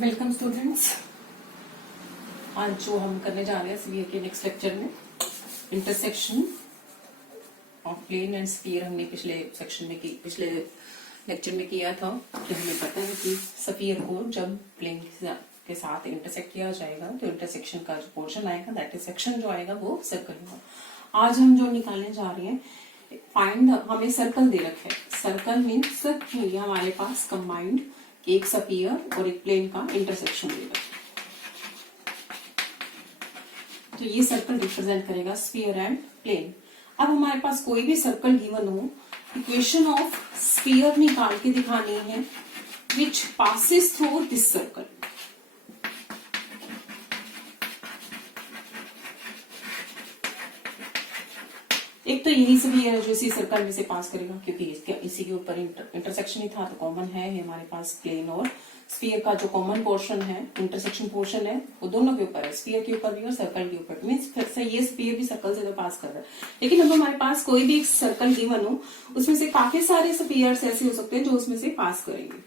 Welcome students. आज जो हम करने जा रहे हैं सीवीए के नेक्स्ट लेक्चर में intersection of plane and sphere हमने पिछले लेक्चर में किया था कि हमें पता है कि स्फीयर को जब प्लेन के साथ इंटरसेक्ट किया जाएगा तो इंटरसेक्शन का जो पोर्शन आएगा दैट इज सेक्शन जो आएगा वो सर्कल होगा। आज हम जो निकालने जा रहे हैं फाइंड हमें सर्कल दे रखा है। सर्कल मीन्स ये हमारे पास कंबाइंड एक स्फीयर और एक प्लेन का इंटरसेक्शन देगा। तो ये सर्कल रिप्रेजेंट करेगा स्फीयर एंड प्लेन। अब हमारे पास कोई भी सर्कल गिवन हो, इक्वेशन ऑफ स्फीयर निकाल के दिखानी है विच पासिस थ्रू दिस सर्कल। एक तो यही स्फीयर है जो इसी सर्कल में से पास करेगा, क्योंकि इसी के ऊपर इंटरसेक्शन ही था तो कॉमन है हमारे पास प्लेन और स्फीयर का जो कॉमन पोर्शन है, इंटरसेक्शन पोर्शन है, वो दोनों के ऊपर है, स्फीयर के ऊपर भी और सर्कल के ऊपर। मीन्स फिर से ये स्फीयर भी सर्कल से तो पास कर रहा है। लेकिन अब हमारे पास कोई भी एक सर्कल गिवन हो, उसमें से काफी सारे स्फीयर्स ऐसे हो सकते हैं जो उसमें से पास करेंगे।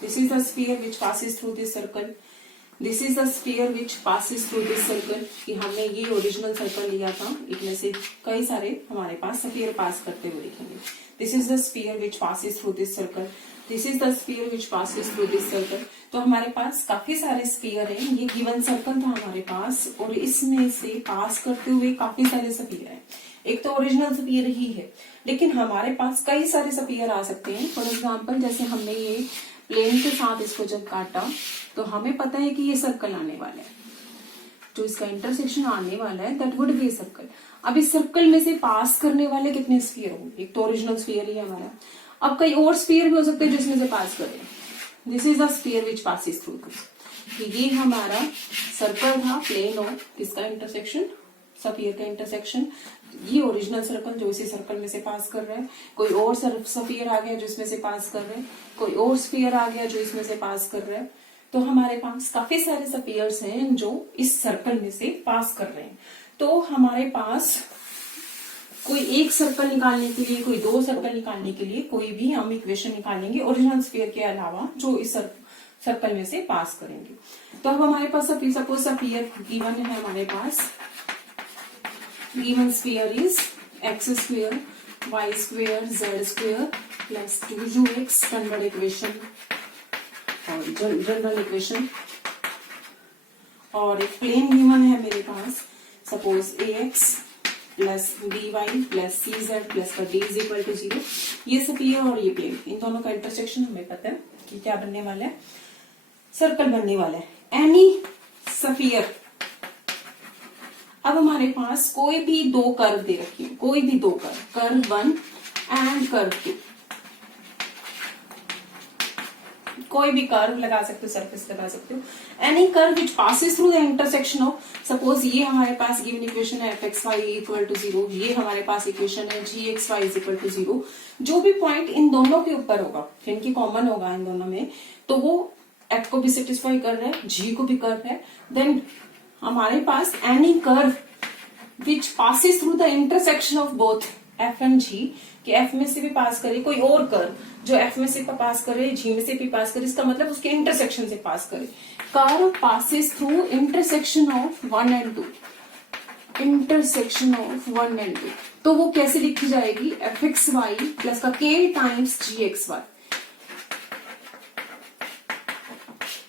This is the sphere which passes through this circle, this is the sphere which passes through this circle. कि हमने ये ओरिजिनल सर्कल लिया था, इनमें से कई सारे हमारे पास स्फीयर पास करते हुए दिखेंगे। This is the sphere which passes through this circle, this is the sphere which passes through this circle. तो हमारे पास काफी सारे स्फीयर हैं। ये गिवन सर्कल था हमारे पास और इसमें से पास करते हुए काफी सारे स्फीयर हैं। एक तो ओरिजिनल स्फीयर ही है, लेकिन हमारे पास कई सारे स्फीयर आ सकते हैं। फॉर एग्जाम्पल जैसे हमने ये प्लेन के साथ इसको जब काटा तो हमें पता है कि ये सर्कल आने वाला है, जो इसका इंटरसेक्शन आने वाला है दैट वुड बी सर्कल। अब इस सर्कल में से पास करने वाले कितने स्फीयर होंगे? एक तो ओरिजिनल स्फीयर ही है हमारा। अब कई और स्फीयर भी हो सकते हैं जिसमें से पास करें। This is the sphere which passes through this. ये हमारा सर्कल था प्लेन और किसका इंटरसेक्शन, स्फीयर का इंटरसेक्शन। ये ओरिजिनल सर्कल जो इसी सर्कल में से पास कर रहा है। कोई और स्फीयर आ गया जो इसमें से पास कर रहे हैं, कोई और स्फीयर आ गया जो इसमें से पास कर रहा है। तो हमारे पास काफी सारे स्फीयर्स हैं जो इस सर्कल में से पास कर रहे हैं। तो हमारे पास कोई एक सर्कल निकालने के लिए, कोई दो सर्कल निकालने के लिए कोई भी हम इक्वेशन निकालेंगे ओरिजिनल स्फीयर के अलावा जो इस सर्कल में से पास करेंगे। तो अब हमारे पास सपोज स्फीयर गिवन है हमारे पास, given sphere is x square Y square Z square plus 2x standard equation और जनरल इक्वेशन। और एक प्लेन गिवन है मेरे पास, suppose ax plus dy plus cz plus d is equal to 0। ये स्फीयर और ये प्लेन, इन दोनों का इंटरसेक्शन हमें पता है कि क्या बनने वाला है, सर्कल बनने वाला है। Any sphere. अब हमारे पास कोई भी दो कर्व दे रखी है, कोई भी दो कर्व 1 एंड कर्व 2, कोई भी कर्व लगा सकते हो, सरफेस लगा सकते हो। Any curve which passes through the intersection of, suppose ये हमारे पास गिवन इक्वेशन है fxy इक्वल टू 0, ये हमारे पास इक्वेशन है gxy इज इक्वल टू 0। जो भी पॉइंट इन दोनों के ऊपर होगा, इनकी कॉमन होगा इन दोनों में, तो वो f को भी सेटिस्फाई कर रहा है, g को भी कर रहा है। देन हमारे पास any curve which passes through the intersection of both f and g, कि f में से भी पास करे, कोई और कर्व जो f में से पास करे, g में से भी पास करे, इसका मतलब उसके इंटरसेक्शन से पास करे। Curve passes through intersection of 1 and 2, intersection of 1 and 2, तो वो कैसे लिखी जाएगी, fxy प्लस का k टाइम्स gxy।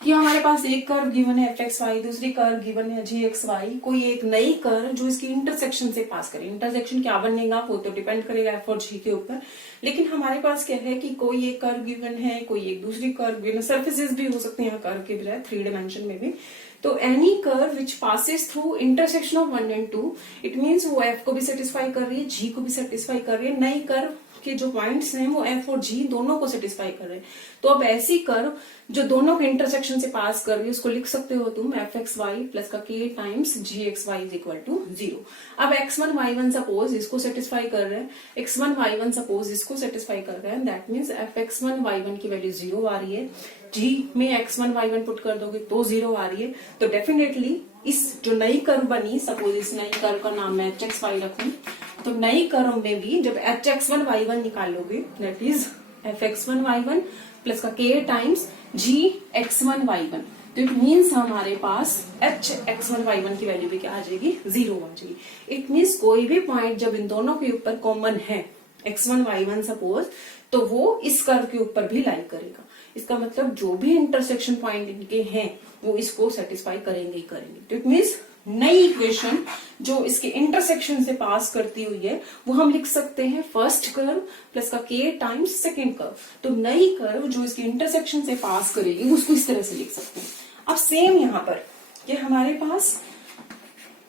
कि हमारे पास एक कर्व गिवन है fxy, दूसरी कर्व गिवन है gxy, कोई एक नई कर्व जो इसकी इंटरसेक्शन से पास करे। इंटरसेक्शन क्या बनेगा वो तो डिपेंड करेगा f और g के ऊपर, लेकिन हमारे पास क्या है कि कोई एक कर्व गिवन है, कोई एक दूसरी कर्व गिवन, सर्फेसेस भी हो सकते हैं कर्व के बजाय 3 डायमेंशन में भी। तो any curve which passes through intersection of 1 and 2, it means वो f को भी सेटिस्फाई कर रही है, g को भी सेटिस्फाई कर रही है। नई कर्व के जो पॉइंट्स हैं वो f और g दोनों को सेटिस्फाई कर रहे हैं। तो अब ऐसी कर्व जो दोनों के इंटरसेक्शन से पास कर रही है उसको लिख सकते हो तुम fxy प्लस का k times gxy is equal to 0। अब x1 y1 सपोज इसको सेटिस्फाई कर रहे हैं, x1 y1 सपोज इसको सेटिस्फाई कर रहे हैं, दैट मीन्स fx1 y1 की वैल्यू 0 आ रही है, g में x1 y1 पुट कर दोगे तो 0 आ रही है। तो डेफिनेटली इस जो नई कर्व बनी, सपोज इस नई कर्व का नाम मैं hxy रखूं, तो नई कर्व में भी जब hx1 y1 निकालोगे दैट इज fx1y1 प्लस का k टाइम्स gx1y1। तो इट मीन्स हमारे पास hx1y1 की वैल्यू भी क्या आ जाएगी, 0 आ जाएगी। इट मीन्स कोई भी पॉइंट जब इन दोनों के ऊपर कॉमन है x1 y1 सपोज, तो वो इस कर्व के ऊपर भी लाई करेगा। इसका मतलब जो भी इंटरसेक्शन पॉइंट इनके हैं वो इसको सेटिस्फाई करेंगे ही करेंगे। तो इट मीन्स नई इक्वेशन जो इसके इंटरसेक्शन से पास करती हुई है वो हम लिख सकते हैं फर्स्ट कर्व प्लस का k टाइम्स सेकेंड कर्व। तो नई कर्व जो इसके इंटरसेक्शन से पास करेगी उसको इस तरह से लिख सकते हैं। अब सेम यहाँ पर ये हमारे पास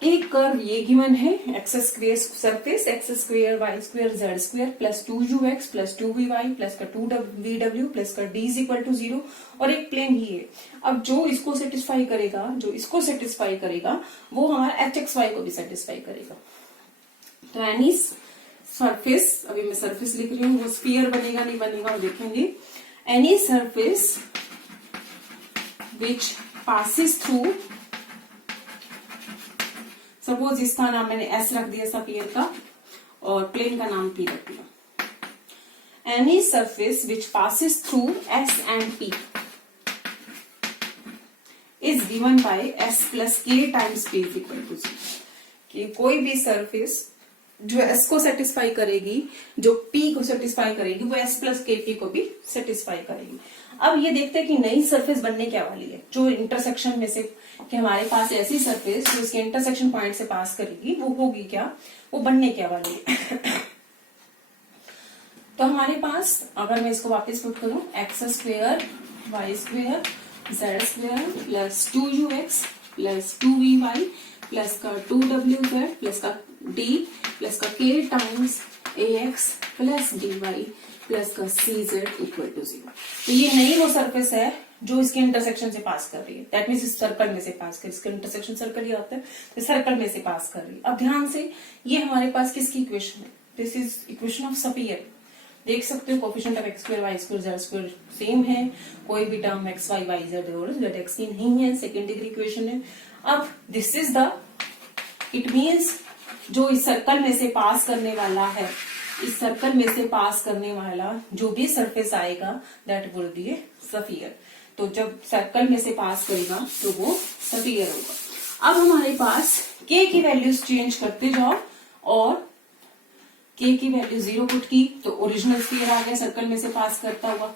एक कर्व ये गिवन है X square surface X square Y square Z square plus 2ux plus 2vy plus का 2vw प्लस का d इज इक्वल टू 0 और एक प्लेन ही है। अब जो इसको सेटिस्फाई करेगा, जो इसको सेटिस्फाई करेगा वो हमारा hxy को भी सेटिस्फाई करेगा। तो एनी सरफेस, अभी मैं सरफेस लिख रही हूँ, वो स्फीयर बनेगा नहीं बनेगा वो देखेंगे। Any surface which passes through, suppose इसका नाम मैंने एस रख दिया सफियर का और प्लेन का नाम पी रख दिया। Any surface which passes through S and P is given by S plus K times P is equal to 0। कि कोई भी सरफेस जो एस को सेटिस्फाई करेगी, जो पी को सेटिस्फाई करेगी, वो एस प्लस के पी को भी सेटिस्फाई करेगी। अब ये देखते हैं कि नई सरफेस बनने क्या वाली है, जो इंटरसेक्शन में से, कि हमारे पास ऐसी सरफेस जो इसके इंटरसेक्शन पॉइंट से पास करेगी वो होगी क्या, वो बनने क्या वाली है। तो हमारे पास अगर मैं इसको वापस पुट करूं, X square Y square Z square plus 2ux plus 2vy plus का 2wz प्लस का d प्लस का k times ax plus dy plus का cz इक्वल टू 0। तो ये नई वो सरफेस है जो इसके इंटरसेक्शन से पास कर रही है। दैट मीन्स इस सर्कल में से पास कर, इसका इंटरसेक्शन सर्कल ही होता है, तो सर्कल में से पास कर रही है। अब ध्यान से, ये हमारे पास किसकी इक्वेशन है, this is equation of sphere. देख सकते हो coefficient of X square Y square Z square same है, कोई भी term X Y Y Z और जेड एक्स की नहीं है, सेकेंड डिग्री इक्वेशन है। अब this is the, it means जो इस सर्कल में से पास करने वाला है, इस सर्कल में से पास करने वाला जो भी सरफेस आएगा that will be A sphere. तो जब सर्कल में से पास करेगा तो वो सफियर होगा। अब हमारे पास k की वैल्यूज चेंज करते जाओ और k की वैल्यू 0 पुट की तो ओरिजिनल स्फीयर आ गया सर्कल में से पास करता हुआ।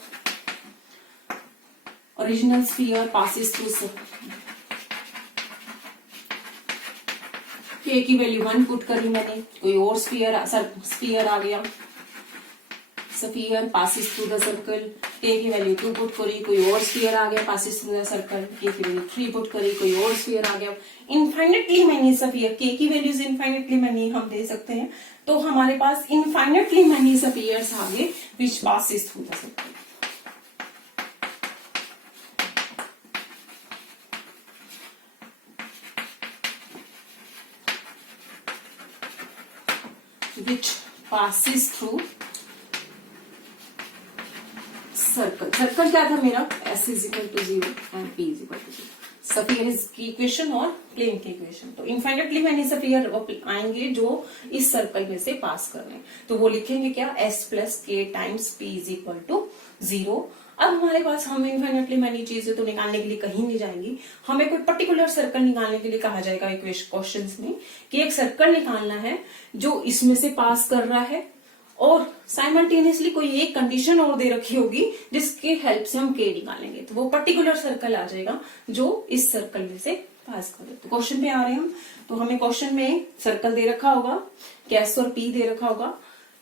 Original sphere passes through, k की वैल्यू 1 पुट करी मैंने, कोई और स्फीयर आ गया, sphere passes through the circle. k की वैल्यू 2 पुट करी, कोई और स्फीयर आ गया passes through the circle. k की वैल्यू 3 पुट करी, कोई और स्फीयर आ गया। इनफाइनेटली मैनी स्फीयर, k की वैल्यूज इनफाइनेटली मैनी हम दे सकते हैं, तो हमारे पास इनफाइनेटली मैनी स्फीयर्स आ गए which passes through the circle. which passes through circle। Circle क्या था मेरा, s is equal to 0 and p is equal to 0। Sphere की इक्वेशन और प्लेन की इक्वेशन। तो इनफाइनेटली मैनी सफियर आएंगे जो इस सर्कल में से पास कर रहे हैं, तो वो लिखेंगे क्या, s plus K times p is equal to 0। अब हमारे पास, हम इनफाइनेटली मैनी चीजें तो निकालने के लिए कहीं नहीं जाएंगी, हमें कोई पर्टिकुलर सर्कल निकालने के लिए कहा जाएगा क्वेश्चंस में कि एक सर्कल निकालना है जो इसमें से पास कर रहा है और साइमल्टेनियसली कोई एक कंडीशन और दे रखी होगी जिसके हेल्प से हम के निकालेंगे, तो वो पर्टिकुलर सर्कल आ जाएगा जो इस सर्कल में से पास करे। तो क्वेश्चन पे आ रहे हैं हम, तो हमें क्वेश्चन में सर्कल दे रखा होगा, कैस और पी दे रखा होगा,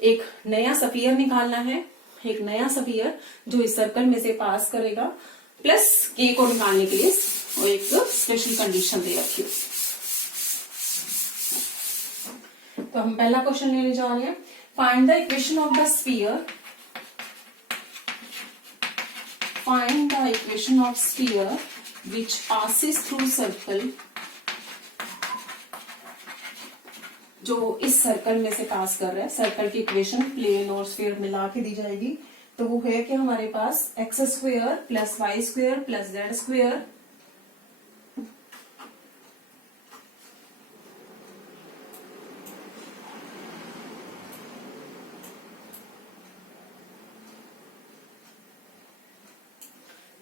एक नया सफियर निकालना है, एक नया सफियर जो इस सर्कल में से पास करेगा, प्लस के को निकालने के लिए और एक स्पेशल कंडीशन दे रखी हो। तो हम पहला क्वेश्चन लेने जा रहे हैं, find the equation of the sphere, find the equation of sphere which passes through circle, जो इस सर्कल में से पास कर रहा है। सर्कल की इक्वेशन प्लेन और स्फीयर मिला के दी जाएगी, तो वो है कि हमारे पास x square plus Y square plus Z square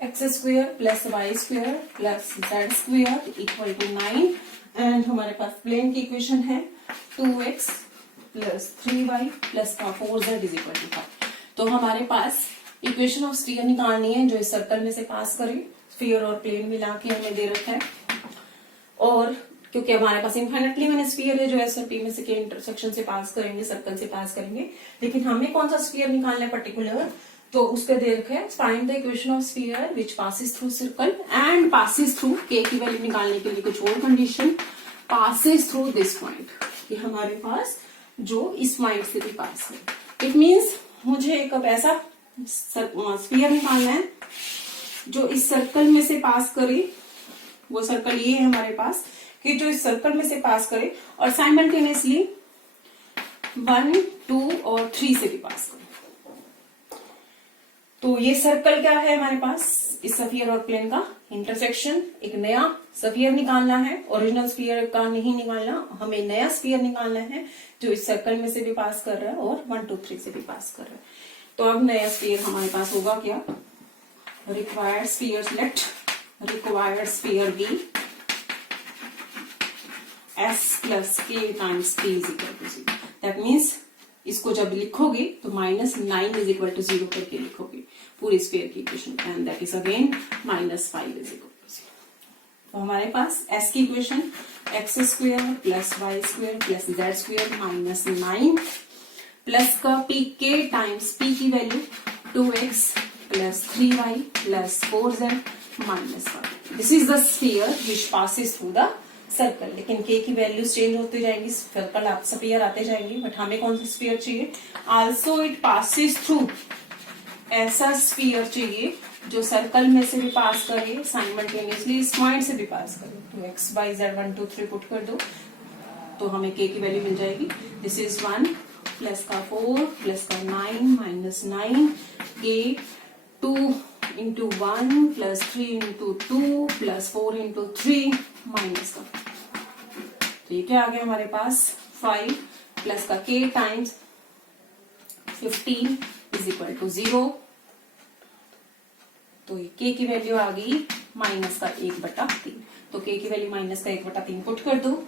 x square plus Y square plus Z square equal to 9 and हमारे पास प्लेन की इक्वेशन है 2x प्लस 3y प्लस का 4z इज इक्वल टू 5। तो हमारे पास इक्वेशन ऑफ स्फीयर निकालनी है जो इस सर्कल में से पास करे, स्फीयर और प्लेन मिला के हमें दे रखा है। और क्योंकि हमारे पास इनफाइनाइटली मैनी स्फीयर है जो एस और पी में से के इंटरसेक्शन से पास करेंगे, सर्कल से पास करेंगे, लेकिन हमें कौन सा स्फीयर निकालना है पर्टिकुलर, तो उसके दे रखे है find the equation of sphere which passes through circle and passes through, के की वैल्यू निकालने के लिए कुछ और condition, passes through this point, कि हमारे पास जो इस पॉइंट से भी पास है। इट मीन्स मुझे एक अब ऐसा स्फीयर निकालना है जो इस सर्कल में से पास करे, वो सर्कल ये है हमारे पास, कि जो इस सर्कल में से पास करे और साइमल्टेनियसली 1, 2 और 3 से भी पास करे। तो ये सर्कल क्या है हमारे पास, इस स्फीयर और प्लेन का इंटरसेक्शन। एक नया स्फीयर निकालना है, ओरिजिनल स्फीयर का नहीं निकालना, हमें नया स्फीयर निकालना है जो इस सर्कल में से भी पास कर रहा है और 1, 2, 3 से भी पास कर रहा है। तो अब नया स्फीयर हमारे पास होगा क्या, required sphere, let required sphere be s plus K times p is equal to 0। That means इसको जब लिखोगे तो -9 इज इक्वल टू 0 करके लिखोगे पूरी स्फीयर की equation, and that is again -5 is equal to 0। तो हमारे पास s की equation X square plus Y square plus Z square -9 plus का p के टाइम्स p की value 2x plus 3y plus 4z -5। This is the sphere which passes through the circle. लेकिन k की values change होती जाएंगी, circle sphere आते जाएंगे, but हमें कौन सा स्फीयर चाहिए, आल्सो इट पासिस थ्रू, ऐसा स्फीयर चाहिए जो सर्कल में से भी पास करे, साइमल्टेनियसली इस पॉइंट से भी पास करे। तो x y z 1 2 3 पुट कर दो तो हमें k की वैल्यू मिल जाएगी। दिस इज 1 प्लस का 4 प्लस का 9 -9 k 2 into 1 plus 3 into 2 plus 4 into 3 minus का, तो ये क्या आ गया हमारे पास 5 प्लस का k times 15 is equal to 0। तो k की वैल्यू आ गई माइनस का 1/3। तो k की वैल्यू माइनस का 1/3 पुट कर दो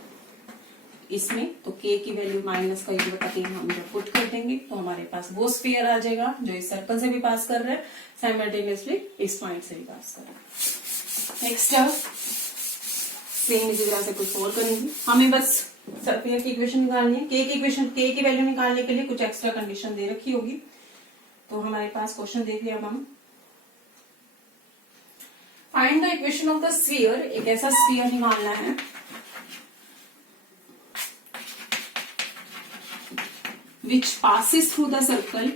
इसमें, तो k की वैल्यू माइनस का 1/3 हम जब पुट कर देंगे तो हमारे पास वो स्फीयर आ जाएगा जो इस सर्कल से भी पास कर रहा है, साइमल्टेनियसली इस पॉइंट से भी पास कर रहा है। नेक्स्ट सेम इसी तरह से कुछ और करेंगे, हमें बस स्फीयर की इक्वेशन निकालनी है। k की इक्वेशन, k की वैल्यू निकालने के लिए कुछ एक्स्ट्रा कंडीशन दे रखी होगी। तो हमारे पास क्वेश्चन देखिए अब हम, find the equation of the sphere, एक ऐसा स्फीयर निकालना है which passes through the circle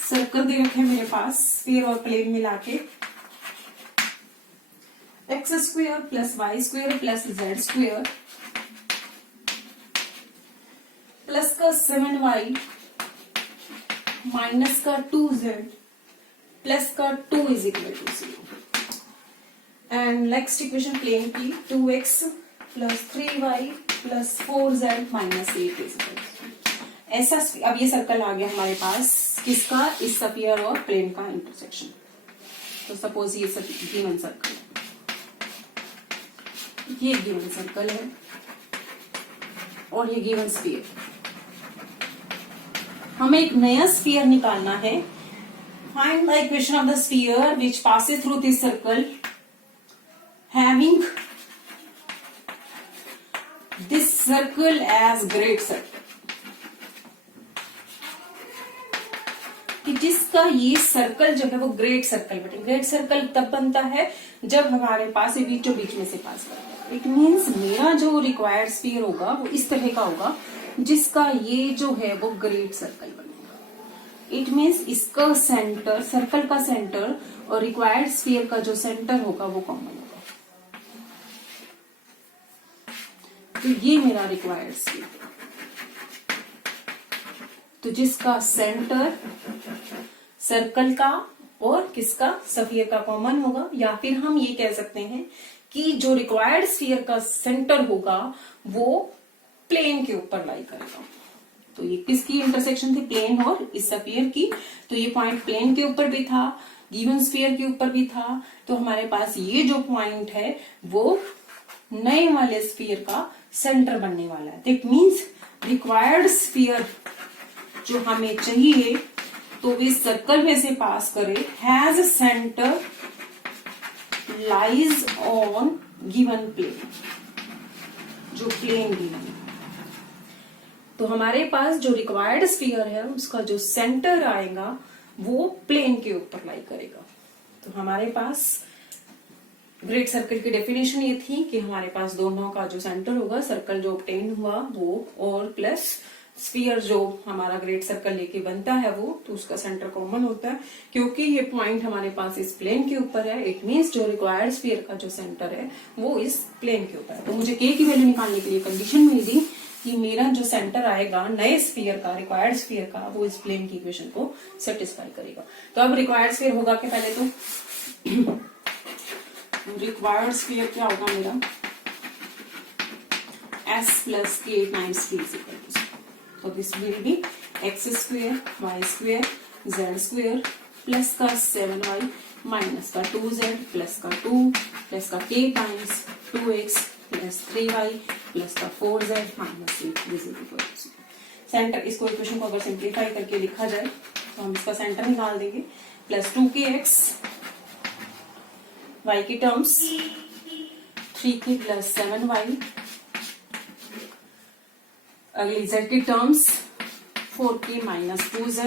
circle दे रखे मेरे पास स्फीयर और प्लेन मिला के x square plus Y square plus Z square plus का 7y माइनस का 2z प्लस का 2 is equal to 0। And next equation plane की 2x plus 3y plus 4z minus 8 is equal to. ऐसा अब ये सर्कल आ गया हमारे पास किसका, इस स्फीयर और प्लेन का इंटरसेक्शन। तो सपोज ये गिवन सर्कल है, ये गिवन सर्कल है और ये गिवन स्फीयर। हमें एक नया स्फीयर निकालना है। Find the equation of the sphere which passes through this circle having this circle as great circle, कि जिसका ये सर्कल जो है वो ग्रेट सर्कल बने। ग्रेट सर्कल तब बनता है जब हमारे पास ये बीचों बीच में से पास करता है। इट मीन्स मेरा जो रिक्वायर्ड स्फीयर होगा वो इस तरह का होगा जिसका ये जो है वो ग्रेट सर्कल बनेगा। इट मीन्स इसका सेंटर, सर्कल का सेंटर और रिक्वायर्ड स्फीयर का जो सेंटर होगा वो कॉमन होगा। तो ये मेरा रिक्वायर्ड स्फीयर, तो जिसका सेंटर सर्कल का और किसका, स्फीयर का कॉमन होगा। या फिर हम ये कह सकते हैं कि जो रिक्वायर्ड स्फीयर का सेंटर होगा वो प्लेन के ऊपर लाई करेगा। तो ये किसकी इंटरसेक्शन थी, प्लेन और इस स्फीयर की। तो ये पॉइंट प्लेन के ऊपर भी था, गिवन स्फीयर के ऊपर भी था। तो हमारे पास ये जो पॉइंट है वो नए वाले स्फीयर का सेंटर बनने वाला है। इट मींस रिक्वायर्ड स्फीयर जो हमें चाहिए तो इस सर्कल में से पास करे, has centre lies on given plane, जो प्लेन गिवन है। तो हमारे पास जो रिक्वायर्ड स्फीयर है उसका जो सेंटर आएगा वो प्लेन के ऊपर लाई करेगा। तो हमारे पास ग्रेट सर्कल की डेफिनेशन ये थी कि हमारे पास दोनों का जो सेंटर होगा, सर्कल जो ऑब्टेन हुआ वो और प्लस स्फीयर जो हमारा ग्रेट सर्कल लेके बनता है वो, तो उसका सेंटर कॉमन होता है। क्योंकि ये पॉइंट हमारे पास इस प्लेन के ऊपर है, इट मींस जो रिक्वायर्ड स्फीयर का जो सेंटर है वो इस प्लेन के ऊपर है। तो मुझे के की वैल्यू निकालने के लिए कंडीशन मिल गई कि मेरा जो सेंटर आएगा नए स्फीयर का, रिक्वायर्ड स्फीयर का, वो इस प्लेन की इक्वेशन को सेटिस्फाई करेगा। तो अब रिक्वायर्ड स्फीयर होगा कि पहले तो रिक्वायर्ड स्फीयर क्या होगा मेरा, s plus k times p is equal to 0. तो this will be X square Y square Z square plus का 7y माइनस का 2z प्लस का 2 प्लस का k times 2x plus 3y plus का 4z minus 8 this is equal to 0. Centre, इसको equation को अगर simplify करके लिखा जाए तो हम इसका सेंटर निकाल देंगे, प्लस 2kx y की टर्म्स 3k प्लस 7y, अगली z की terms 4k minus 2z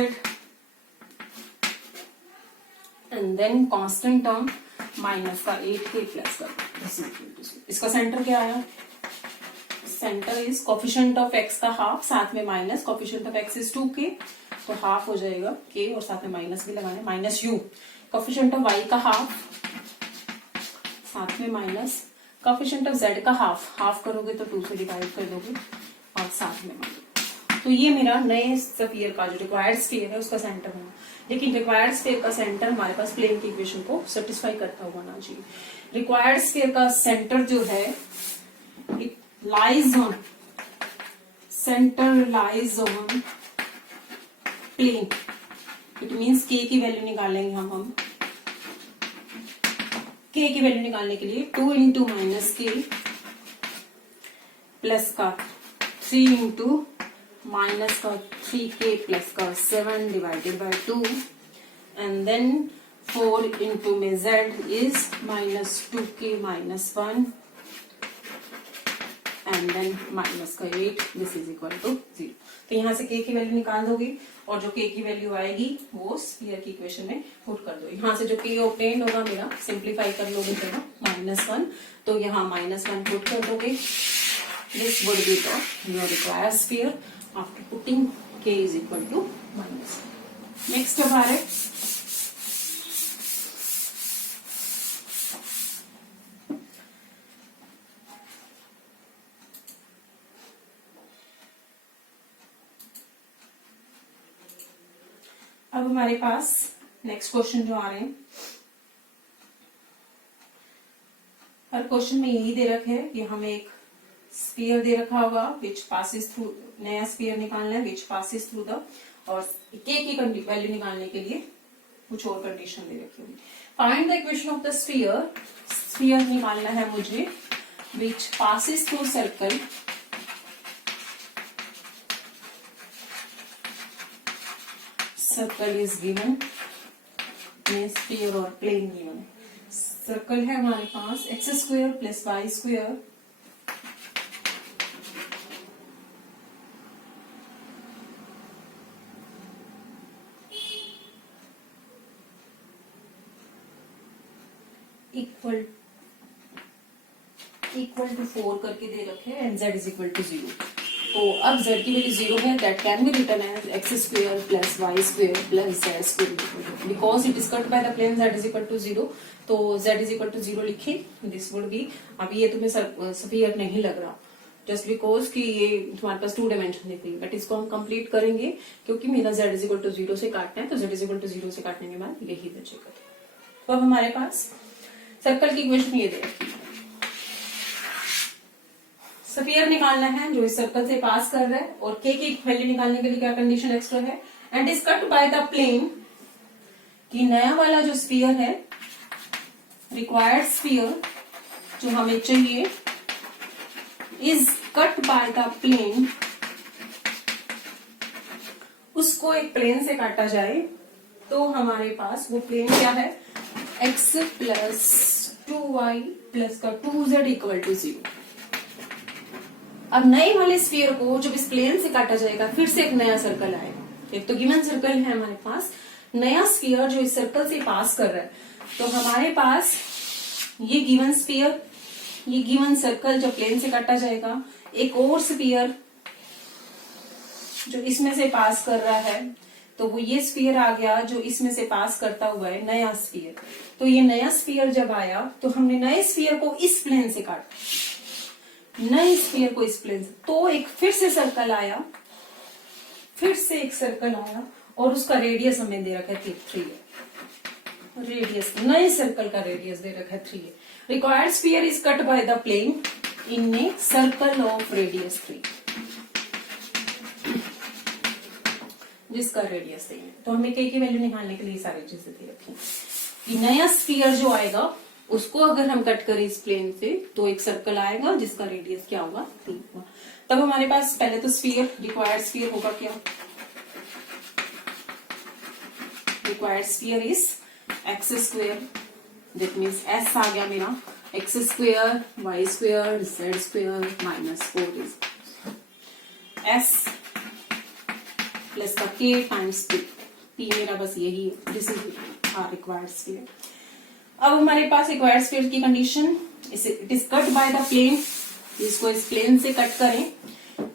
and then constant term minus का 8k प्लस का 0. इसका सेंटर क्या आया, centre is coefficient of x का हाफ, साथ में minus coefficient of x is 2k, तो हाफ हो जाएगा k और साथ में माइनस भी लगाना, minus u, coefficient of y का हाफ साथ में माइनस कोफिशिएंट ऑफ z का हाफ, हाफ करोगे तो 2 से डिवाइड कर दोगे और साथ में माइनस। तो ये मेरा नए स्फीयर का जो रिक्वायर्ड स्फीयर है उसका सेंटर होना, लेकिन रिक्वायर्ड स्फीयर का सेंटर हमारे पास प्लेन की इक्वेशन को सेटिस्फाई करता हुआ ना चाहिए। रिक्वायर्ड स्फीयर का सेंटर जो है it lies on, centre lies on plane, it means K की वैल्यू निकालेंगे हम के की वैल्यू निकालने के लिए 2 इंटू माइनस के प्लस का 3 इंटू माइनस का 3k प्लस का 7 divided by 2 and then 4 into में z is minus 2k minus 1 and then minus का 8, दिस इज इक्वल टू 0. तो यहाँ से k की वैल्यू निकाल दोगे और जो k की वैल्यू आएगी वो स्फीयर की इक्वेशन में पुट कर दो। यहाँ से जो k ऑब्टेन होगा मेरा, सिंप्लीफाई कर लोगे तो -1, तो यहाँ -1 पुट कर दोगे. This would be your required sphere after putting k is equal to -1. Next अब आ रहे अब हमारे पास नेक्स्ट क्वेश्चन जो आ रहे हैं, हर क्वेश्चन में यही दे रखे है कि हमें एक स्फीयर दे रखा होगा विच पासिस थ्रू, नया स्फीयर निकालना है विच पासिस थ्रू द, और के की वैल्यू निकालने के लिए कुछ और कंडीशन दे रखी होगी. Find the equation of the sphere, sphere निकालना है मुझे which passes through circle circle is given, sphere और प्लेन गिवन है. सर्कल है हमारे पास x square plus Y square equal to 4 करके दे रखे and z is equal to 0. तो अब z की वैल्यू 0 है, that can be written as x square plus Y square plus z square, because it is cut by the plane z is equal to 0. तो z is equal to 0 लिखे, this would B, अभी ये तुम्हें sphere नहीं लग रहा just because कि ये तुम्हारे पास 2 डायमेंशन दिख रही है, बट इसको हम कंप्लीट करेंगे क्योंकि मेरा z इज इक्वल टू 0 से काटना है, तो z इज इक्वल टू 0 से काटने के बाद यही बचेगा. तो अब हमारे पास सर्कल की इक्वेशन ये दे रखी है, स्फीयर निकालना है जो इस सर्कल से पास कर रहा है और के की वैल्यू निकालने के लिए क्या कंडीशन एक्स्ट्रा है, and is cut by the plane, कि नया वाला जो स्फीयर है, रिक्वायर्ड स्फीयर जो हमें चाहिए, is cut by the plane, उसको एक प्लेन से काटा जाए तो हमारे पास वो प्लेन क्या है, x प्लस 2y प्लस का 2z इक्वल टू 0। अब नए वाले स्फीयर को जब इस प्लेन से काटा जाएगा फिर से एक नया सर्कल आएगा। एक तो गिवन सर्कल है हमारे पास, नया स्फीयर जो इस सर्कल से पास कर रहा है, तो हमारे पास ये गिवन स्फीयर, ये गिवन सर्कल जो प्लेन से काटा जाएगा, एक और स्फीयर जो इसमें से पास कर रहा है, तो वो ये स्फीयर आ गया जो इसमें से पास करता हुआ है नया स्फीयर। तो ये नया स्फीयर जब आया तो हमने नए स्फीयर को इस प्लेन से काटा, नए स्फीयर को इस प्लेन से, तो एक फिर से सर्कल आया, फिर से एक सर्कल आया और उसका रेडियस हमें दे रखा है 3 है। रेडियस, नए सर्कल का रेडियस दे रखा है 3 है। Required sphere is cut by the plane in a circle of radius 3, जिसका रेडियस 3 है। तो हमें के की वैल्यू निकालने के लिए सारी चीजें दे रखी कि नया स्फीयर जो आएगा उसको अगर हम कट करें इस प्लेन से तो एक सर्कल आएगा जिसका रेडियस क्या होगा, 3 होगा। तब हमारे पास पहले तो स्फीयर, रिक्वायर्ड स्फीयर होगा क्या, required sphere is x square, that means S आ गया मेरा, x square Y square Z square minus 4 is S plus का के टाइम्स पी मेरा बस यही है, this is our required sphere. अब हमारे पास रिक्वायर्ड स्फीयर की condition, it is cut by the plane, इसको इस प्लेन से कट करें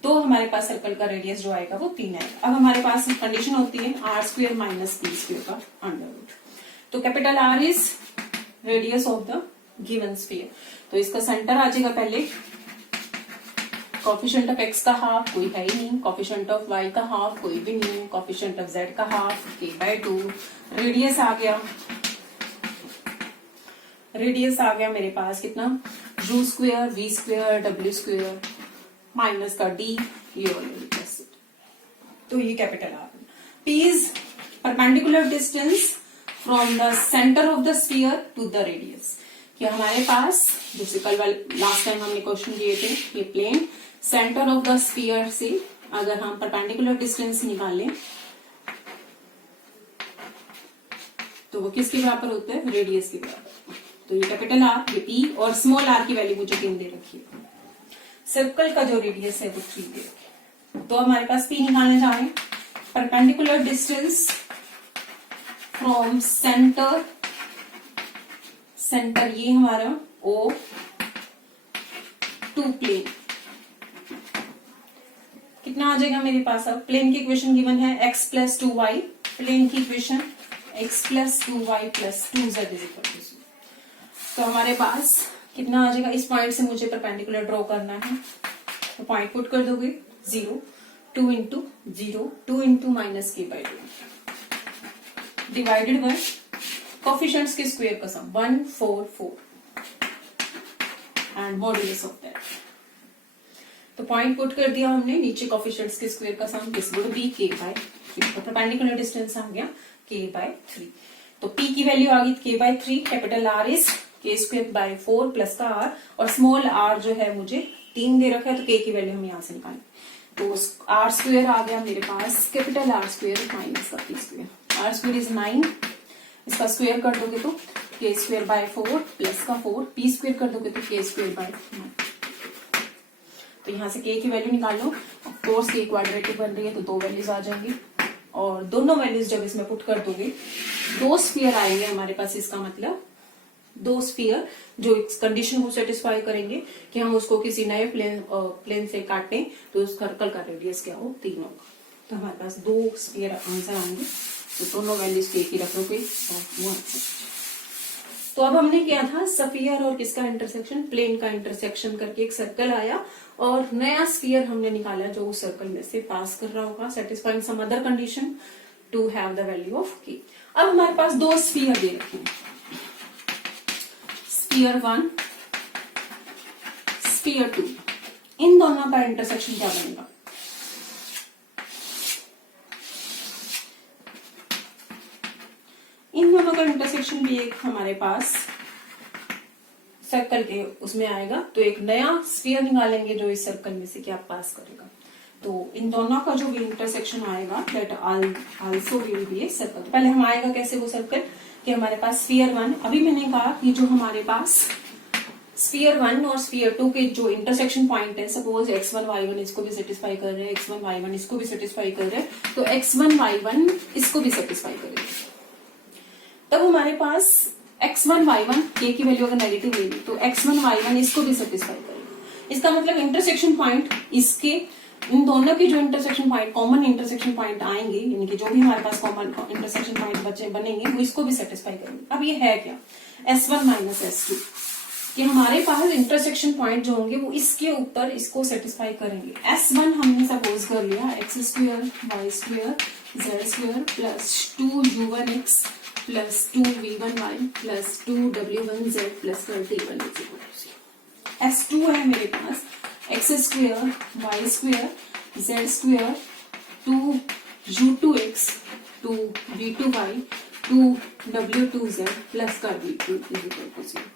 तो हमारे पास सर्कल का रेडियस जो आएगा वो 3 आएगा। अब हमारे पास कंडीशन होती है R square minus P square का अंडर रूट। तो capital R is radius of the given sphere, तो इसका सेंटर आ जाएगा पहले, कोफिशिएंट ऑफ x का हाफ कोई है ही नहीं, कोफिशिएंट ऑफ y का हाफ कोई भी नहीं, कोफिशिएंट ऑफ z का हाफ k/2, रेडियस आ गया, रेडियस आ गया मेरे पास कितना, u square v square w square minus का d, ये वाले, तो ये capital R. p is perpendicular distance from the centre of the sphere to the radius, कि हमारे पास जैसे कल वाले लास्ट टाइम हमने क्वेश्चन दिए थे, ये plane centre of the sphere से अगर हम परपेंडिकुलर डिस्टेंस निकालें तो वो किसके बराबर होता है, रेडियस के बराबर। तो ये कैपिटल आर, ये पी, और स्मॉल आर की वैल्यू मुझे 3 दे रखी है। सर्कल का जो रेडियस है वो 3 दे रखी है। तो हमारे पास पी निकालने जा रहे हैं, perpendicular distance from centre, centre ये हमारा ओ टू प्लेन, कितना आ जाएगा मेरे पास। अब प्लेन की इक्वेशन गिवन है x प्लस 2y, प्लेन की equation x plus 2y plus 2z is equal to 0। तो हमारे पास कितना आ जाएगा, इस पॉइंट से मुझे परपेंडिकुलर ड्रॉ करना है, तो पॉइंट पुट कर दोगे 0, 2 into 0, 2 into minus k/2 divided by coefficients के स्क्वायर का सम 1 4 4 एंड मॉड्यूलस ऑफ दैट। तो पॉइंट पुट कर दिया हमने, नीचे कोफिशिएंट्स के स्क्वायर का सम, दिस वुड बी k/3, तो परपेंडिकुलर डिस्टेंस आ गया k/3। तो p की वैल्यू आ गई k/3, capital R is k²/4 plus का r, और स्मॉल r जो है मुझे 3 दे रखा है, तो k की वैल्यू हम यहां से निकालें, तो r स्क्वायर आ गया मेरे पास, कैपिटल R स्क्वायर माइनस का p square, r square is 9, इसका स्क्वायर कर दोगे तो k²/4 प्लस का 4, p स्क्वायर कर दोगे तो k²/9। तो यहाँ से k की वैल्यू निकाल लो, ऑफ कोर्स k क्वाड्रेटिक बन रही है तो 2 वैल्यूज आ जाएंगी, और दोनों वैल्यूज जब इसमें पुट कर दोगे 2 स्फीयर आएंगे हमारे पास। इसका मतलब 2 स्फीयर जो इस कंडीशन को सेटिस्फाई करेंगे कि हम उसको किसी नए प्लेन से काटें तो उस सर्कल का रेडियस क्या हो, 3 होगा। तो हमारे पास 2 स्फीयर आंसर आएंगे, तो दोनों वैल्यूज k की रखोगे और वो आंसर। तो अब हमने किया था स्फीयर और किसका इंटरसेक्शन, प्लेन का इंटरसेक्शन करके एक सर्कल आया और नया स्फीयर हमने निकाला जो उस सर्कल में से पास कर रहा होगा, satisfying some other condition to have the value of k। अब हमारे पास 2 स्फीयर दे रखे हैं, स्फीयर 1, स्फीयर 2। इन दोनों का इंटरसेक्शन क्या बनेगा? इन दोनों का इंटरसेक्शन भी एक हमारे पास सर्कल के उसमें आएगा, तो एक नया स्फीयर निकालेंगे जो इस सर्कल में से क्या पास करेगा। तो इन दोनों का जो भी इंटरसेक्शन आएगा that also will be a circle. तो पहले हम आएगा कैसे वो सर्कल कि हमारे पास स्फीयर 1, अभी मैंने कहा कि जो हमारे पास स्फीयर 1 और स्फीयर 2 के जो इंटरसेक्शन पॉइंट है, सपोज x1 y1 इसको भी सेटिस्फाई कर रहे हैं, x1 y1 इसको भी सेटिस्फाई कर रहे हैं, तो x1 y1 इसको भी सेटिस्फाई करेंगे। तब हमारे पास x1 y1 k की वैल्यू अगर नेगेटिव लेगी तो x1 y1 इसको भी सेटिस्फाई करेगा। इसका मतलब इंटरसेक्शन पॉइंट इसके इन दोनों के जो intersection point common intersection point आएंगे, यानी कि जो भी हमारे पास कॉमन इंटरसेक्शन पॉइंट बनेंगे वो इसको भी सेटिस्फाई करेंगे। अब ये है क्या S1 माइनस S2 कि हमारे पास इंटरसेक्शन पॉइंट जो होंगे वो इसके ऊपर इसको सेटिस्फाई करेंगे। S1 हमने सपोज कर लिया x square y square z square plus 2u1x plus 2v1y plus 2w1z plus 31 S2 है मेरे पास x square y square z square 2u2x 2v2y 2w2z plus का v2 is equal to 0।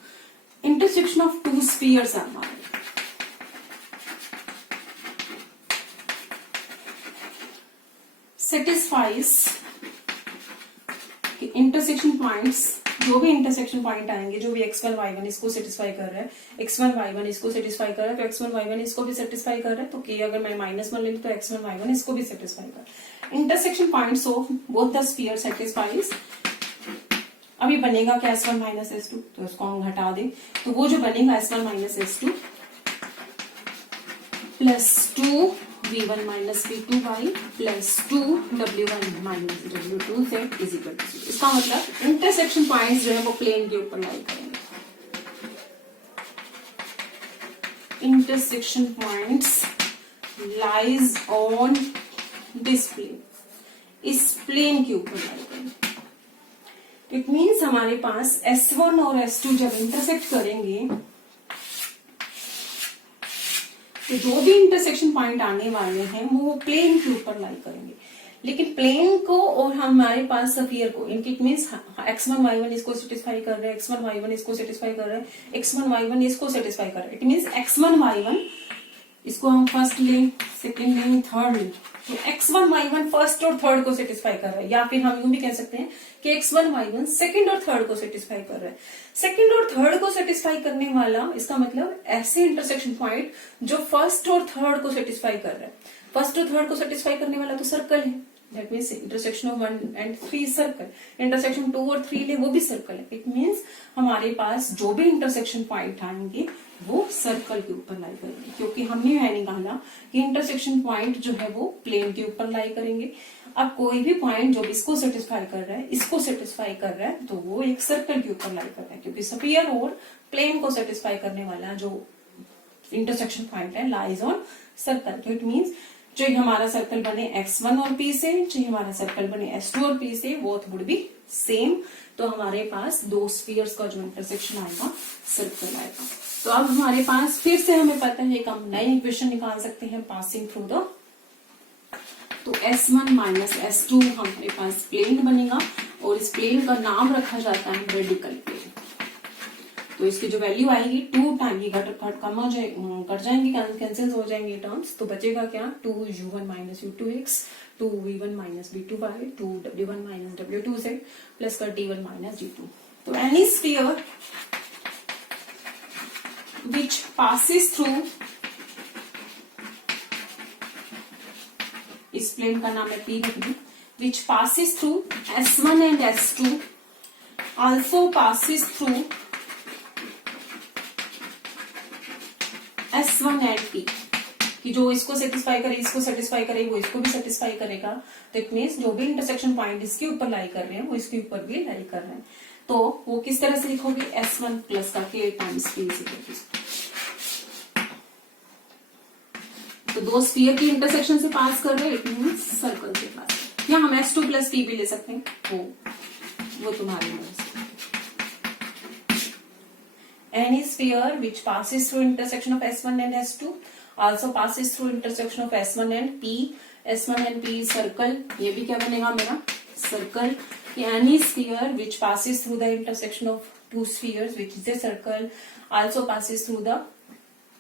Intersection of two spheres are हमारे satisfies intersection points, जो भी intersection point आएंगे, जो भी x1 y1 इसको सेटिस्फाई कर रहा है, x1 y1 इसको सेटिस्फाई कर रहा है, तो x1 y1 इसको भी सेटिस्फाई कर रहा है, तो k अगर मैं -1 ले लूं तो x1 y1 इसको भी सेटिस्फाई कर रहा है। Intersection points of both the sphere satisfies. अभी बनेगा क्या S1 माइनस S2, तो इसको हम घटा दें, तो वो जो बनेगा S1 minus S2 plus 2v1 minus v2y plus 2w1 minus w2z is equal to 0। इसका मतलब इंटरसेक्शन पॉइंट्स जो है वो प्लेन के ऊपर लाई करेंगे। Intersection points lies on this plane, इस प्लेन के ऊपर लाई करेंगे। इट मीन्स हमारे पास S1 और S2 जब इंटरसेक्ट करेंगे तो जो भी इंटरसेक्शन पॉइंट आने वाले हैं वो प्लेन के ऊपर लाई करेंगे। लेकिन प्लेन को और हमारे पास स्फीयर को, इट मीन्स x1 y1 इसको सेटिस्फाई कर रहे हैं, x1 y1 इसको सेटिस्फाई कर रहे हैं, x1 y1 इसको सेटिस्फाई कर रहे हैं। इट मीन्स x1 y1 इसको हम फर्स्ट लें, सेकंड लें, थर्ड लें, तो x1 y1 फर्स्ट और थर्ड को सेटिस्फाई कर रहा है, या फिर हम यूं भी कह सकते हैं कि x1 y1 सेकंड और थर्ड को सेटिस्फाई कर रहा है। सेकंड और थर्ड को सेटिस्फाई करने वाला, इसका मतलब ऐसे इंटरसेक्शन पॉइंट जो फर्स्ट और थर्ड को सेटिस्फाई कर रहा है। फर्स्ट और थर्ड को सेटिस्फाई करने वाला तो सर्कल है, that means intersection of 1 and 3 circle. Intersection 2 और 3 ले वो भी सर्कल है। इट मीन्स हमारे पास जो भी इंटरसेक्शन पॉइंट आएंगे वो सर्कल के ऊपर लाई करेंगे, क्योंकि हमने यह निकाला कि इंटरसेक्शन पॉइंट जो है वो प्लेन के ऊपर लाई करेंगे। अब कोई भी पॉइंट जो इसको सेटिस्फाई कर रहा है, इसको सेटिस्फाई कर रहा है, तो वो एक सर्कल के ऊपर लाई कर रहा है, क्योंकि स्फीयर और प्लेन को सेटिस्फाई करने वाला जो इंटरसेक्शन पॉइंट है लाइज ऑन सर्कल। तो इट मीन्स चाहे हमारा सर्कल बने x1 और p से, चाहे हमारा सर्कल बने s2 और p से, बोथ वुड बी सेम। तो हमारे पास दो स्फीयर्स का जो इंटरसेक्शन आएगा सर्कल आएगा। तो अब हमारे पास फिर से हमें पता है कि हम नई इक्वेशन निकाल सकते हैं पासिंग थ्रू द, तो S1 माइनस S2 हमारे पास प्लेन बनेगा और इस प्लेन का नाम रखा जाता है रेडिकल प्लेन। तो इसकी जो वैल्यू आएगी 2 टाइम ये कट जाएंगे, कैंसिल हो जाएंगे टर्म्स, तो बचेगा क्या 2u1 minus u2x 2v1 minus v2y 2w1 minus w2z plus का d1 माइनस d2। तो any sphere which passes through, इस प्लेन का नाम है P रखना, which passes through S1 and S2 also passes through S1 and P, कि जो इसको सेटिस्फाई करे, इसको सेटिस्फाई करे, वो इसको भी सेटिस्फाई करेगा। तो इट मीन्स जो भी इंटरसेक्शन पॉइंट इसके ऊपर लाई कर रहे हैं वो इसके ऊपर भी लाई कर रहे हैं। तो वो किस तरह से लिखोगे, S1 प्लस का K टाइम्स P। तो दो स्फीयर की इंटरसेक्शन से पास कर रहे हैं, इट मीन्स सर्कल से पास। या हम S2 प्लस P भी ले सकते हैं, वो तुम्हारी मर्जी। Any sphere which passes through intersection of S1 and S2 also passes through intersection of S1 and P. S1 and P circle, ये भी क्या बनेगा मेरा circle. Any sphere which passes through the intersection of two spheres which is a circle also passes through the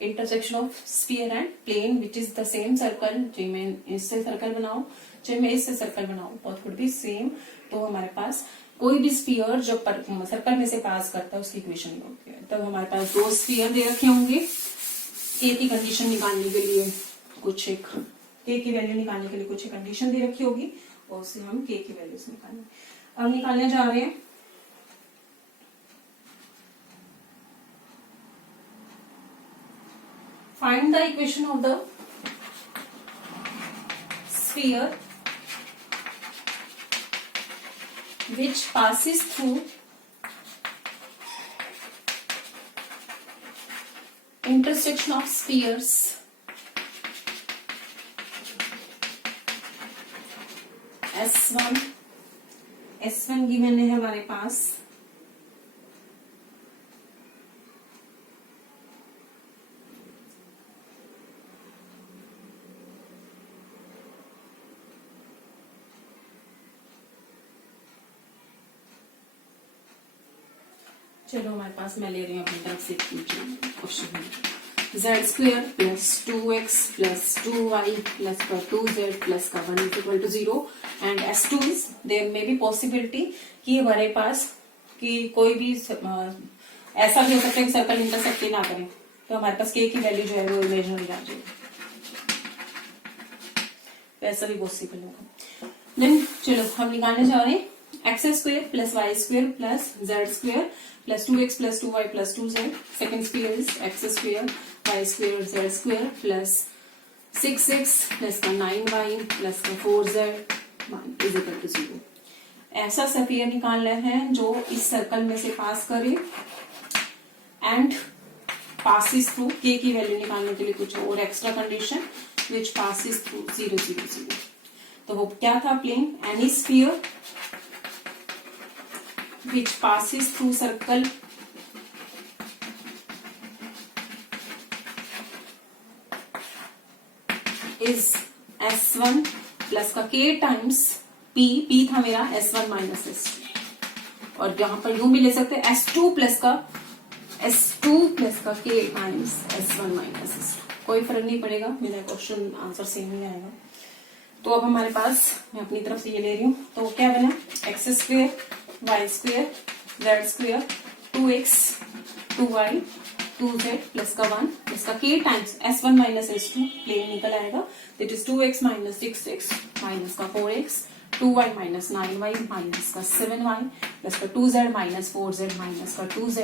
intersection of sphere and plane which is the same circle. चाहे मैं इससे circle बनाऊं चाहे मैं इससे सर्कल बनाऊं, both would be same. तो हमारे पास कोई भी स्फीयर जो सर्कल में से पास करता है उसकी इक्वेशन ये होती है. तब हमारे पास दो स्फीयर दे रखे होंगे. के की कंडीशन निकालने के लिए कुछ एक के की वैल्यू निकालने के लिए कुछ एक कंडीशन दे रखी होगी और उससे हम के की वैल्यूज निकालेंगे. अब निकालने जा रहे हैं find the equation of the sphere which passes through intersection of spheres S1 given है हमारे पास. चलो हमारे पास मैं ले रही हूँ अपनी तरफ से question. z square plus 2x plus 2y plus का 2z प्लस का 1 is equal to 0 and S2 is there may be possibility कि हमारे पास कि कोई भी ऐसा भी हो सकता है कि सर्कल इंटरसेक्ट ना करें. तो हमारे पास k की वैल्यू जो है वो इमेजिनरी आ जाएगी. ऐसा भी पॉसिबल होगा. देन चलो हम निकालने जा रहे हैं x square plus Y square plus Z square plus 2x plus 2y plus 2z. Second square is x square Y square Z square plus 6x plus का 9y प्लस का 4z इज इक्वल टू 0. ऐसा sphere निकालना है जो इस circle में से pass करे एंड पासिस थ्रू के की वैल्यू निकालने के लिए कुछ और extra condition which passes through 0 0 0. तो वो क्या था plane any sphere which passes through circle is S1 plus का K times P था मेरा S1 minus S2 और यहाँ पर यूं भी ले सकते हैं S2 plus का K times S1 minus S2. कोई फर्क नहीं पड़ेगा, मेरा क्वेश्चन आंसर सेम ही आएगा. तो अब हमारे पास मैं अपनी तरफ से ये ले रही हूँ. तो क्या बना x square Y square Z square 2x 2y 2z plus का 1 प्लस का k times S1 minus S2 plane निकल आएगा. That is 2x minus 6x minus का 4x 2y minus 9y minus का 7y प्लस का 2z माइनस 4z माइनस का 2z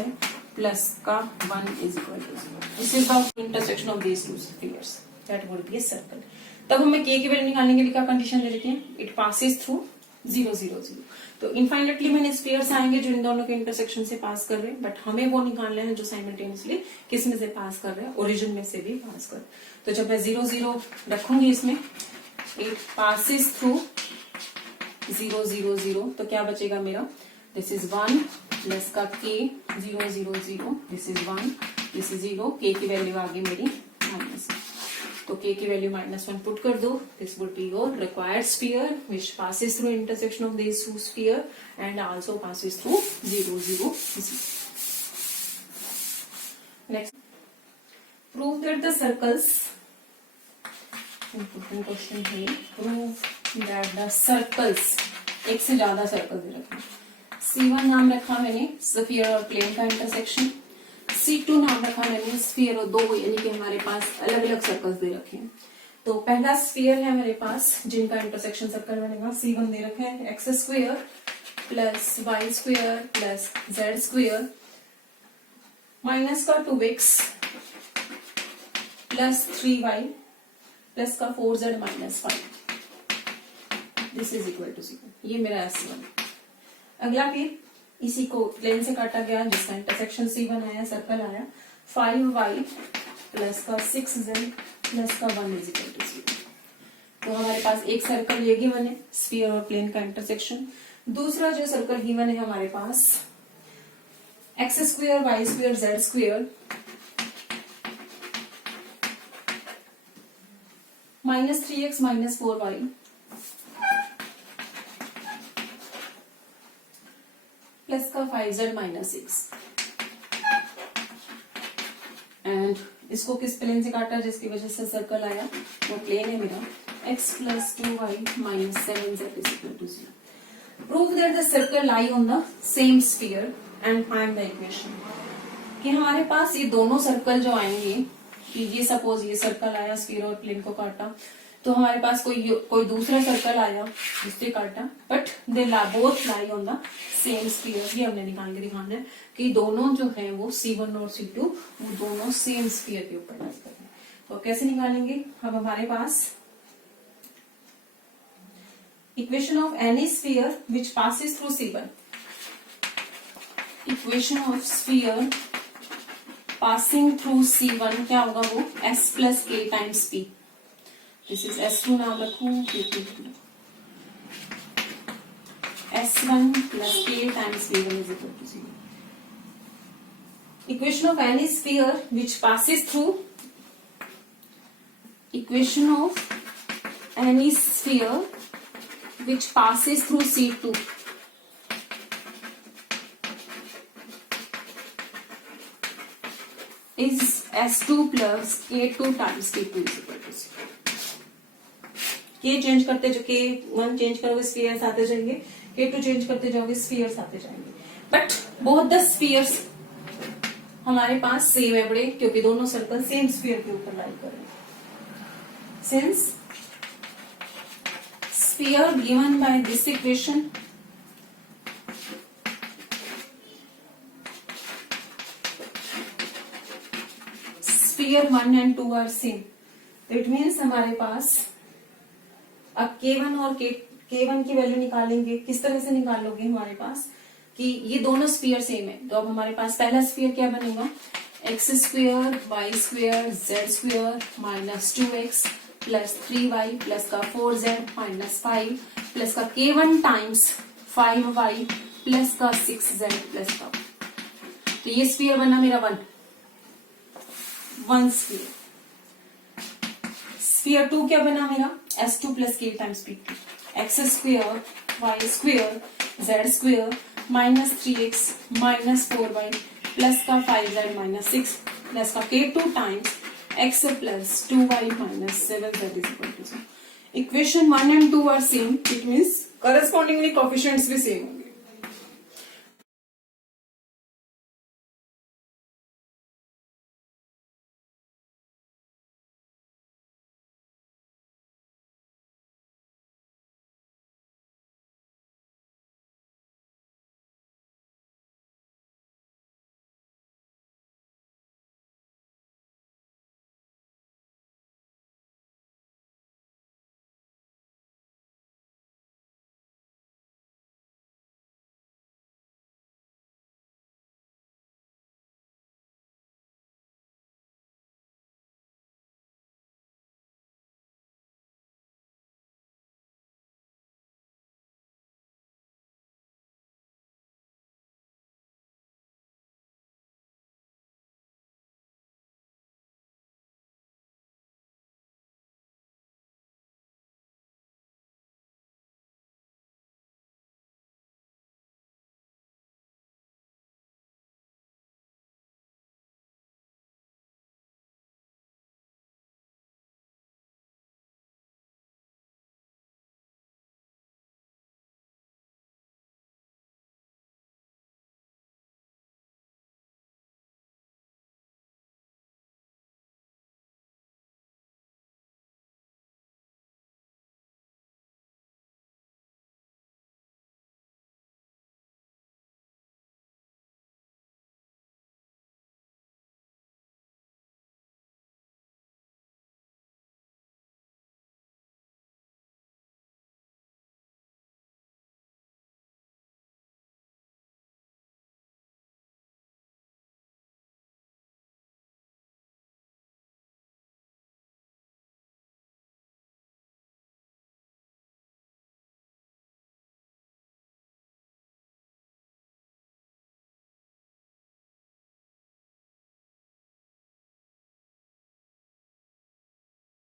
plus का 1 is equal to 0. This is the intersection of these two spheres. That would be a circle. तब हमें k की value निकालने के लिए क्या कंडीशन दे रखी है. It passes through 0 0 0. तो इनफाइनाइटली मैंने स्फीयर्स आएंगे जो इन दोनों के इंटरसेक्शन से पास कर रहे हैं, बट हमें वो निकालना है जो साइमल्टेनियसली किस में से पास कर रहे हैं, ओरिजिन में से भी पास कर. तो जब मैं 0 0 रखूंगी इसमें इट पासिस थ्रू 0 0 0 तो क्या बचेगा मेरा. दिस इज 1 प्लस का k 0 0 0 this is 1 this is 0. k की वैल्यू आ गई मेरी माइनस. तो k की वैल्यू -1 पुट कर दो. This would be your required sphere which passes through intersection of this two sphere and also passes through 0 0 0. Next prove that the circles. Important question है. Prove that the circles, एक से ज्यादा circle दे रखे. C1 नाम रखा मैंने sphere और प्लेन का इंटरसेक्शन. C2 नाम रखा मैंने स्फीयर और दो यानी कि हमारे पास अलग अलग सर्कल्स दे रखे हैं. तो पहला स्फीयर है मेरे पास जिनका इंटरसेक्शन सर्कल बनेगा. C1 दे रखे हैं x square plus Y square plus Z square minus का 2x प्लस 3y प्लस का 4z minus 5. This is equal to 0. ये मेरा S1. अगला फिर इसी को प्लेन से काटा गया जिसका इंटरसेक्शन C1 आया, सर्कल आया. 5y प्लस का 6z प्लस का 1 इज इक्वल टू 0. तो हमारे पास एक सर्कल ये गिवन है स्फीयर और प्लेन का इंटरसेक्शन. दूसरा जो सर्कल गिवन है हमारे पास x square Y square Z square -3x -4y plus का 5z -6 एंड इसको किस प्लेन से काटा जिसकी वजह से सर्कल आया, वो प्लेन है मेरा x + 2y - 7z = 0. Prove that the circle lie on the same sphere and find the equation. कि हमारे पास ये दोनों सर्कल जो आएंगे, कि ये सपोज ये सर्कल आया स्फीयर और प्लेन को काटा, तो हमारे पास कोई दूसरा सर्कल आया जिससे काटा, but they both lie on the same sphere. ये हमने निकाल के दिखाना है कि दोनों जो है वो C1 और C2 वो दोनों सेम स्फीयर के ऊपर लाई कर रहे हैं. तो कैसे निकालेंगे? अब हमारे पास equation of any sphere which passes through C1, equation of sphere passing through C1 क्या होगा, वो S + K times P. This is S2 नाम रखू, S1 + K times V1 = 0. Equation of any sphere which passes through, equation of any sphere which passes through C2 is S2 plus K2 times K2 is equal to 0. K change करते जो K1 change करोगे spheres आते जाएंगे, K2 change करते जाओगे spheres आते जाएंगे, but both the spheres हमारे पास सेम है बड़े, क्योंकि दोनों सर्कल सेम स्फीयर के ऊपर लाई कर रहे हैं. Since sphere given by this equation sphere 1 and 2 are same. It means हमारे पास अब K1 और K1 की वैल्यू निकालेंगे. किस तरह से निकालोगे? हमारे पास कि ये दोनों स्फीयर सेम है, तो अब हमारे पास पहला स्फीयर क्या बनेगा, x² y² z² -2x plus 3y plus का 4z -5 प्लस का K1 टाइम्स 5y प्लस का 6z प्लस का. तो ये स्फीयर बना मेरा वन स्फीयर. स्फीयर 2 क्या बना मेरा, S2 + K times P2, x² y² z² -3x -4y plus का 5z -6 प्लस का K2 times x plus 2y minus 7z is equal to 0. Equation 1 and 2 are same. It means correspondingly coefficients भी same.